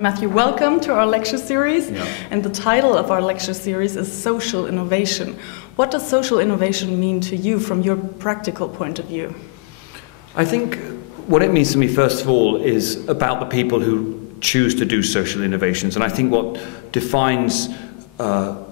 Matthew, welcome to our lecture series. Yeah. And the title of our lecture series is Social Innovation. What does social innovation mean to you from your practical point of view? I think what it means to me, first of all, is about the people who choose to do social innovations. And I think what defines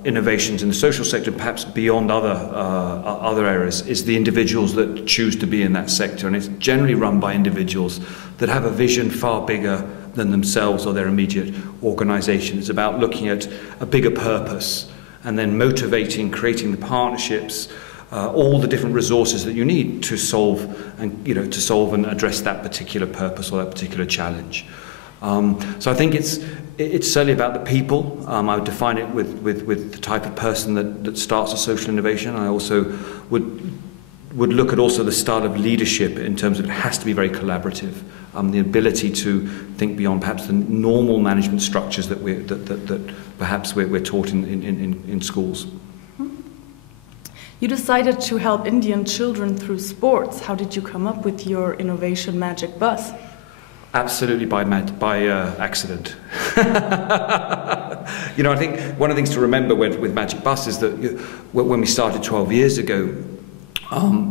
innovations in the social sector, perhaps beyond other areas, is the individuals that choose to be in that sector. And it's generally run by individuals that have a vision far bigger than themselves or their immediate organization. It's about looking at a bigger purpose and then motivating, creating the partnerships, all the different resources that you need to solve and address that particular purpose or that particular challenge. So I think it's certainly about the people. I would define it with the type of person that starts a social innovation. I also would look at also the style of leadership in terms of it has to be very collaborative. The ability to think beyond perhaps the normal management structures that perhaps we're taught in schools. You decided to help Indian children through sports. How did you come up with your innovation magic bus? Absolutely by accident. I think one of the things to remember with Magic Bus is that when we started 12 years ago,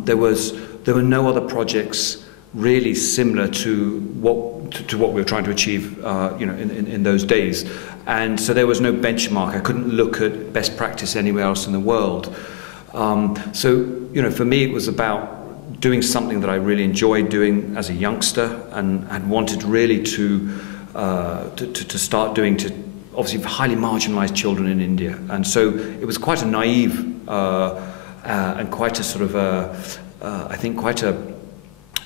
there were no other projects really similar to what we were trying to achieve, in those days, and so there was no benchmark. I couldn't look at best practice anywhere else in the world. For me, it was about doing something that I really enjoyed doing as a youngster, and had wanted really to start doing to obviously highly marginalized children in India. And so it was quite a naive and quite a sort of I think quite a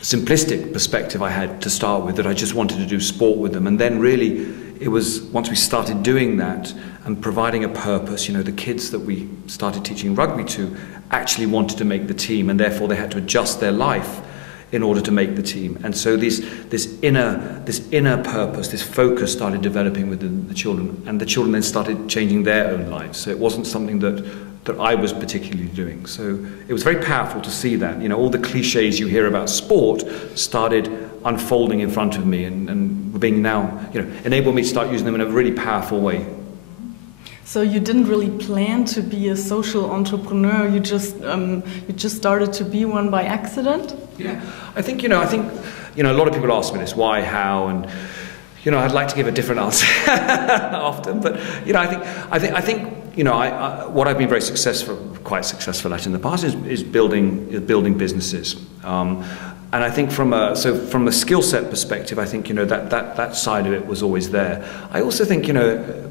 simplistic perspective I had to start with, that I just wanted to do sport with them. And then really it was once we started doing that and providing a purpose, the kids that we started teaching rugby to actually wanted to make the team, and therefore they had to adjust their life in order to make the team. And so this inner purpose, this focus started developing within the children, and the children then started changing their own lives. So it wasn't something that I was particularly doing. So it was very powerful to see that. All the cliches you hear about sport started unfolding in front of me and being now, enabled me to start using them in a really powerful way. So you didn't really plan to be a social entrepreneur. You just started to be one by accident. Yeah, I think a lot of people ask me this: why, how, and I'd like to give a different answer often. But I think what I've been quite successful at in the past is building businesses. And I think from a skill set perspective, I think that side of it was always there. I also think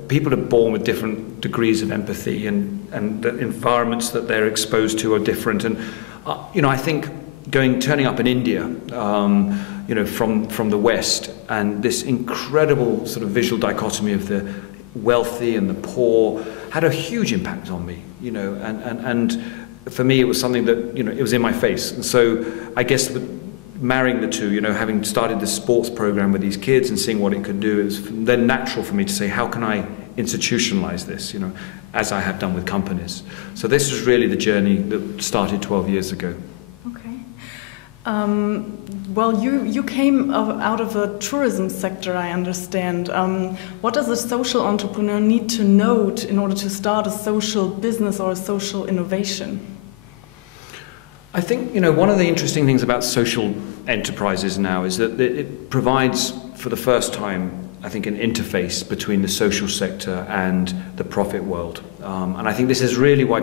people are born with different degrees of empathy, and the environments that they're exposed to are different. And I think turning up in India, from the West, and this incredible sort of visual dichotomy of the wealthy and the poor had a huge impact on me. And for me, it was something that it was in my face. And so I guess marrying the two, having started this sports program with these kids and seeing what it could do, it was then natural for me to say, how can I institutionalize this, as I have done with companies. So this was really the journey that started 12 years ago. Okay. Well, you came out of a tourism sector, I understand. What does a social entrepreneur need to know in order to start a social business or a social innovation? I think, one of the interesting things about social enterprises now is that it provides, for the first time, I think, an interface between the social sector and the profit world. And I think this is really why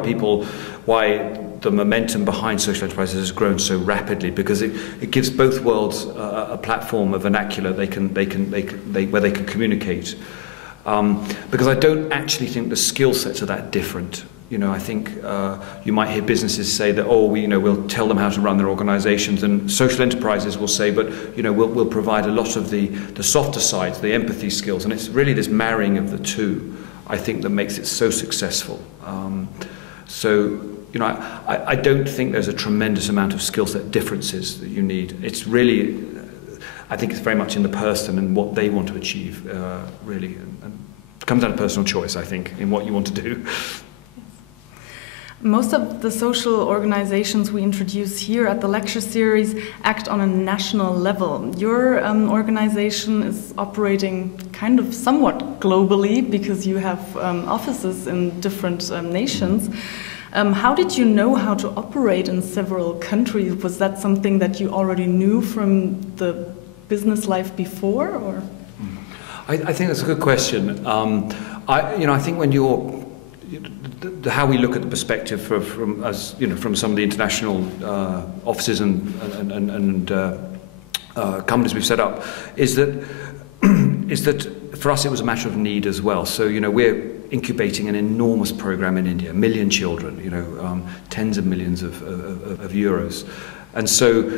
the momentum behind social enterprises has grown so rapidly, because it gives both worlds a platform, a vernacular where they can communicate. Because I don't actually think the skill sets are that different. I think you might hear businesses say that, we'll tell them how to run their organizations, and social enterprises will say, but we'll provide a lot of the softer sides, the empathy skills, and it's really this marrying of the two, I think, that makes it so successful. I don't think there's a tremendous amount of skill set differences that you need. It's really, I think it's very much in the person and what they want to achieve, really. And it comes down to personal choice, I think, in what you want to do. Most of the social organizations we introduce here at the lecture series act on a national level. Your organization is operating kind of somewhat globally because you have offices in different nations. How did you know how to operate in several countries? Was that something that you already knew from the business life before, or? I think that's a good question. I think when you're how we look at the perspective from some of the international offices and companies we've set up is that for us it was a matter of need as well. So we're incubating an enormous program in India, 1 million children, tens of millions of euros, and so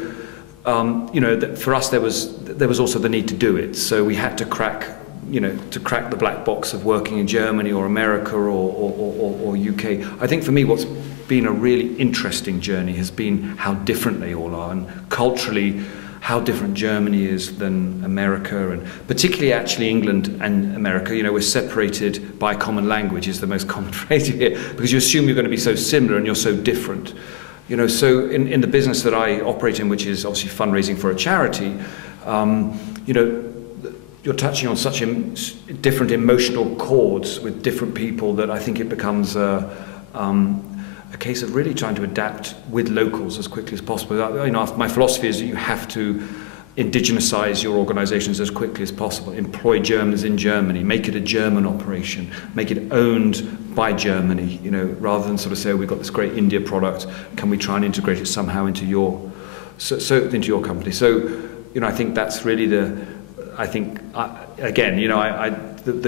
for us there was also the need to do it. So we had to crack the black box of working in Germany or America or UK. I think for me what's been a really interesting journey has been how different they all are, and culturally how different Germany is than America, and particularly actually England and America. We're separated by common language is the most common phrase you hear, because you assume you're going to be so similar and you're so different. So in the business that I operate in, which is obviously fundraising for a charity, you're touching on such different emotional chords with different people that I think it becomes a case of really trying to adapt with locals as quickly as possible. My philosophy is that you have to indigenicize your organizations as quickly as possible, employ Germans in Germany, make it a German operation, make it owned by Germany, rather than sort of say, oh, we've got this great India product, can we try and integrate it somehow into your company? So, I think that's really the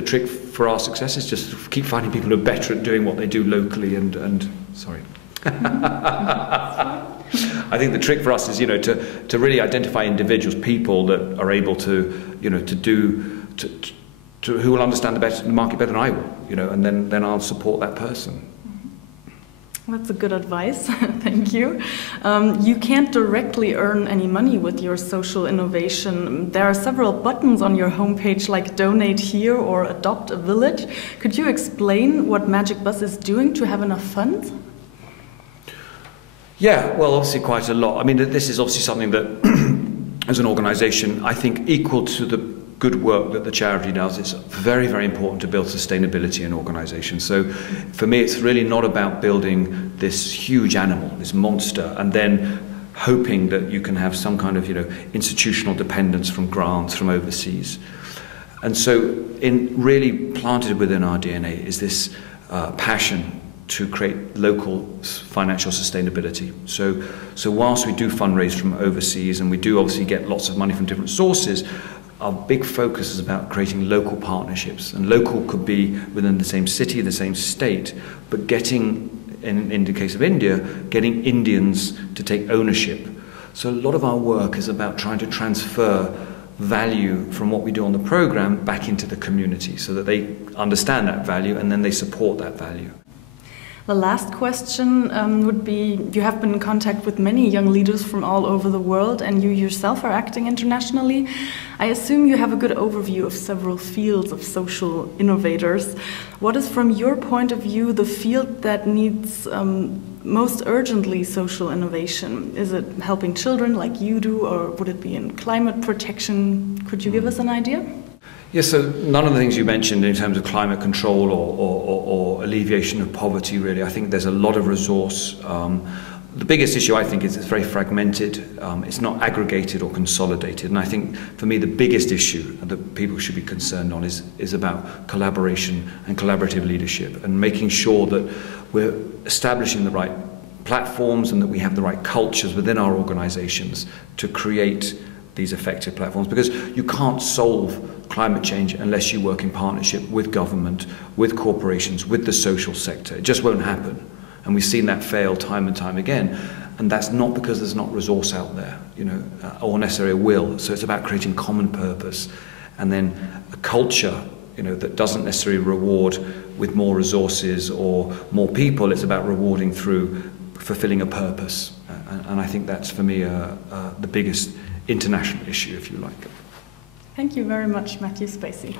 trick for our success is just to keep finding people who are better at doing what they do locally and sorry. I think the trick for us is, to really identify individuals, people that are able to who will understand the market better than I will, and then I'll support that person. That's a good advice. Thank you. You can't directly earn any money with your social innovation. There are several buttons on your homepage like donate here or adopt a village. Could you explain what Magic Bus is doing to have enough funds? Yeah, well, obviously quite a lot. I mean, this is obviously something that, as an organisation, I think equal to the good work that the charity does, it's very, very important to build sustainability in organisations. So for me, it's really not about building this huge animal, this monster, and then hoping that you can have some kind of, institutional dependence from grants from overseas. And so really planted within our DNA is this passion to create local financial sustainability. So whilst we do fundraise from overseas, and we do obviously get lots of money from different sources, our big focus is about creating local partnerships. And local could be within the same city, the same state, but getting, in the case of India, getting Indians to take ownership. So a lot of our work is about trying to transfer value from what we do on the program back into the community so that they understand that value and then they support that value. The last question would be, you have been in contact with many young leaders from all over the world, and you yourself are acting internationally. I assume you have a good overview of several fields of social innovators. What is, from your point of view, the field that needs most urgently social innovation? Is it helping children like you do, or would it be in climate protection? Could you give us an idea? Yes, so none of the things you mentioned in terms of climate control or alleviation of poverty, really. I think there's a lot of resource. The biggest issue, I think, is it's very fragmented. It's not aggregated or consolidated. And I think, for me, the biggest issue that people should be concerned on is about collaboration and collaborative leadership, and making sure that we're establishing the right platforms and that we have the right cultures within our organizations to create these effective platforms, because you can't solve climate change unless you work in partnership with government, with corporations, with the social sector. It just won't happen. And we've seen that fail time and time again. And that's not because there's not resource out there, or necessarily a will. So it's about creating common purpose, and then a culture, that doesn't necessarily reward with more resources or more people. It's about rewarding through fulfilling a purpose. And I think that's, for me, the biggest international issue, if you like. Thank you very much, Matthew Spacie.